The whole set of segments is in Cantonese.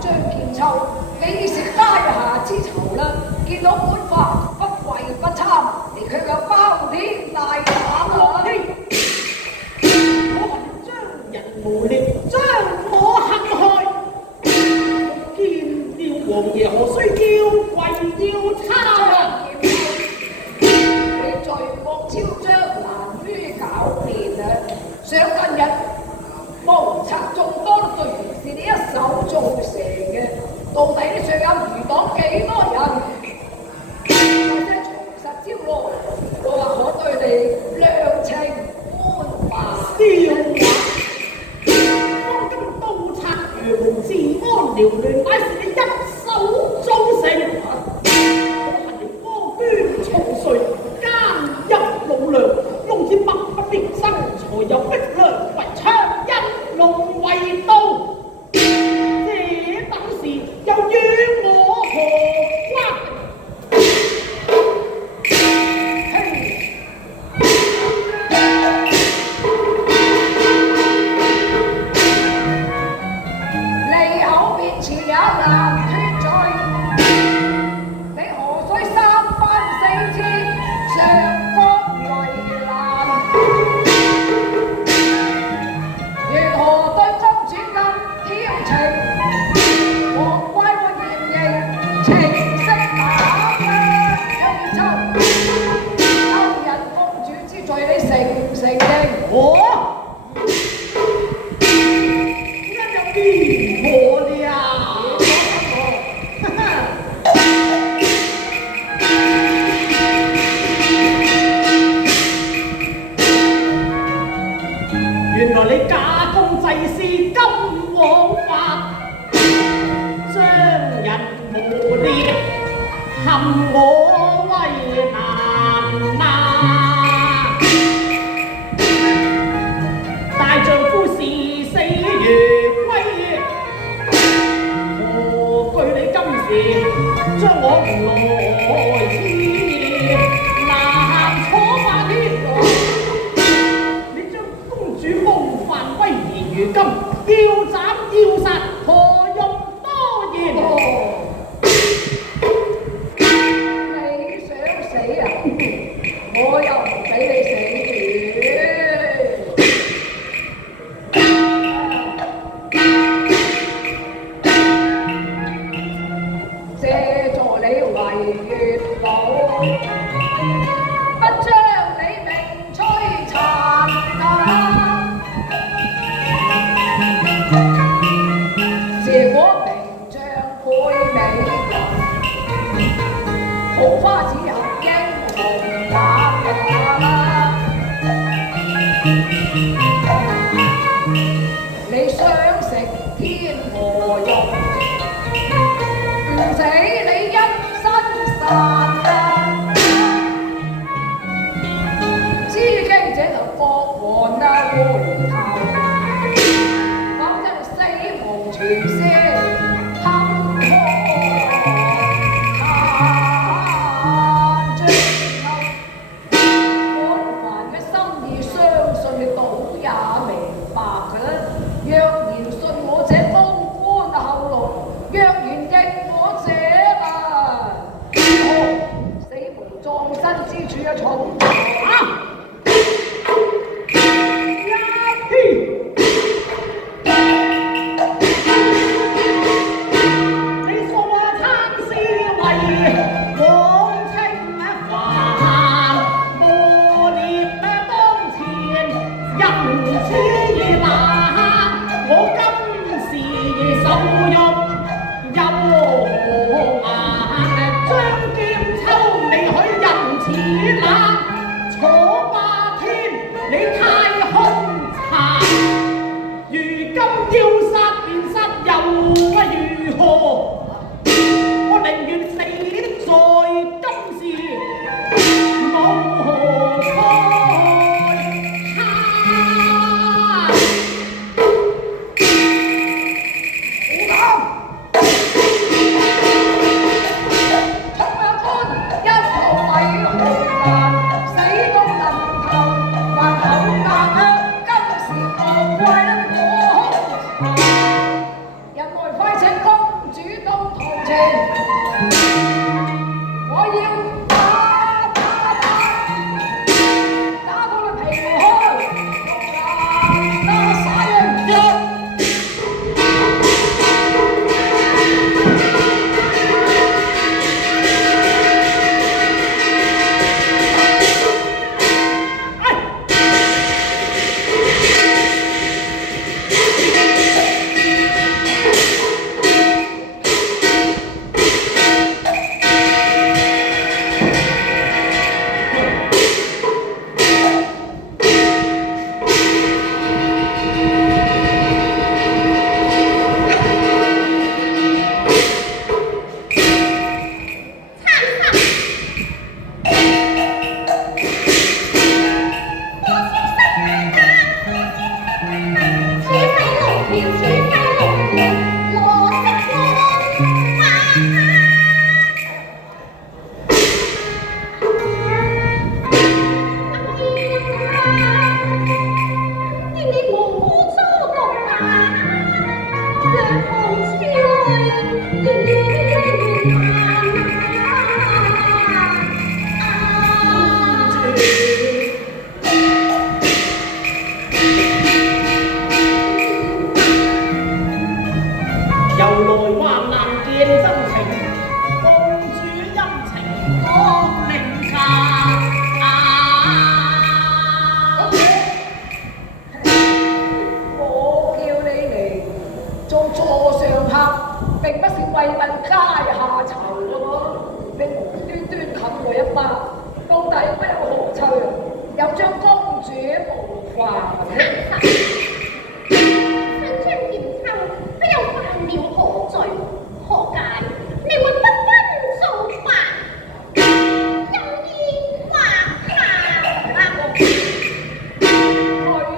張建秋，你食階下之囚啦！見到本法不跪不參，你卻有包天大膽啊！我恨張人無力，將我陷害。見吊王爺何須叫跪要他啊？你罪惡昭彰，難於狡辯啊！想近日謀賊眾多都對唔是你一手造成嘅，到底你上有餘黨幾多人？或者從實招來，我話可對你量情寬化。笑話！當今盜賊如無治安繚亂，乃是你一手造成。我恨你光端重睡，奸淫擄掠，弄至百不必生，才有逼良為槍，一龍為刀。這等事又與我何關？利口便詞也難脫罪，你何須三番四次上綱為難？如何對公主咁挑情？王貴會嚴刑情色打咩？張建秋，勾引公主之罪，你承唔承認？我一入邊我了。原來你假公濟私，金枉法，將人誣衊，陷我為難啊！大丈夫視死如歸，何懼你今時將我來刺，難楚化天來。你將公主冒犯威儀，如今要斬要殺，何用多言？你想死啊？我又唔俾你死住。借助你為月老，不將你命摧殘啊！是果名將配美人，桃花只有英雄膽啊！你想食天鵝肉，唔死你一身散啊！知經者就各還啊回頭，否則死無全屍，坎坷嘆張秋。安凡嘅心意，相信你倒也明白嘅。若然信我這高官厚祿，若然認我這啊，死無葬身之處啊，重啊！張劍秋，你許人似冷，楚底乜有何趣啊？又將公主冒犯。身穿劍秋，他又犯了何罪？何解你會不分皂白，任意畫下啊？佢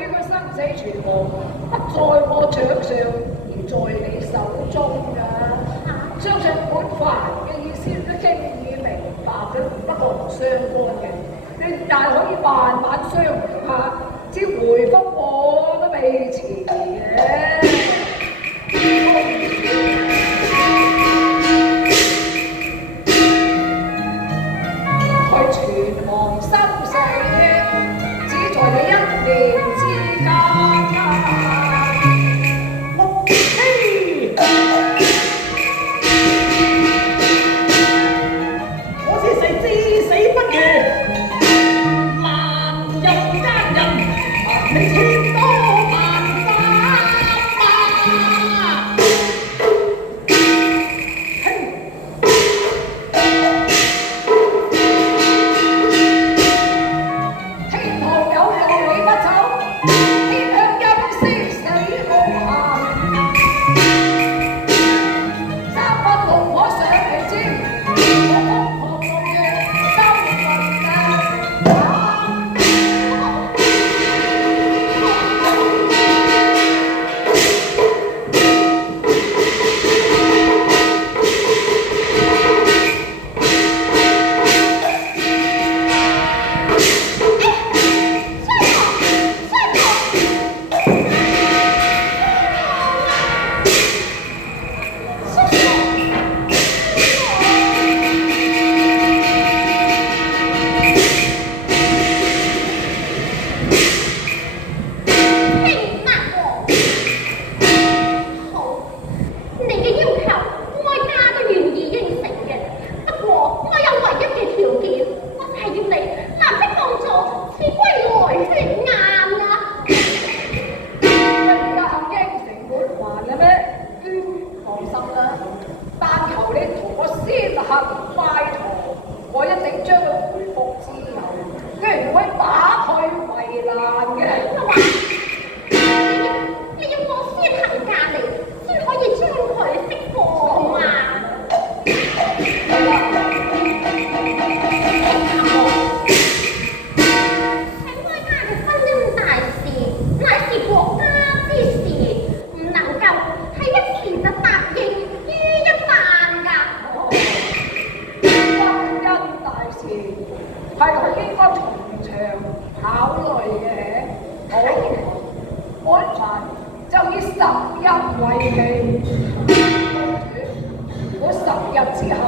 嘅生死存亡不在我掌上，而在你手中㗎。相信本凡嘅意思都經已明白咗，不過唔相干嘅。你但可以慢慢商量下，至回覆我都未遲嘅。佢存亡生死，只在你一念之間啊！木嘿，我是誰至死不渝，萬人奸人，你千多萬法啊！嘿。天堂有路你不走，天向陰司死無限。三分怒火上其尖，我瘋狂夢嘅心魂啊！我一定將佢回復自由，居然唔會把佢為難嘅。你要我先行隔離，先可以將佢釋放啊！請哀家嘅婚姻大事，乃是國家之事，唔能夠係一時就答應於一旦㗎。婚姻大事係佢應該從長考慮嘅。好，安排就以10日為期。公主，如果10日之後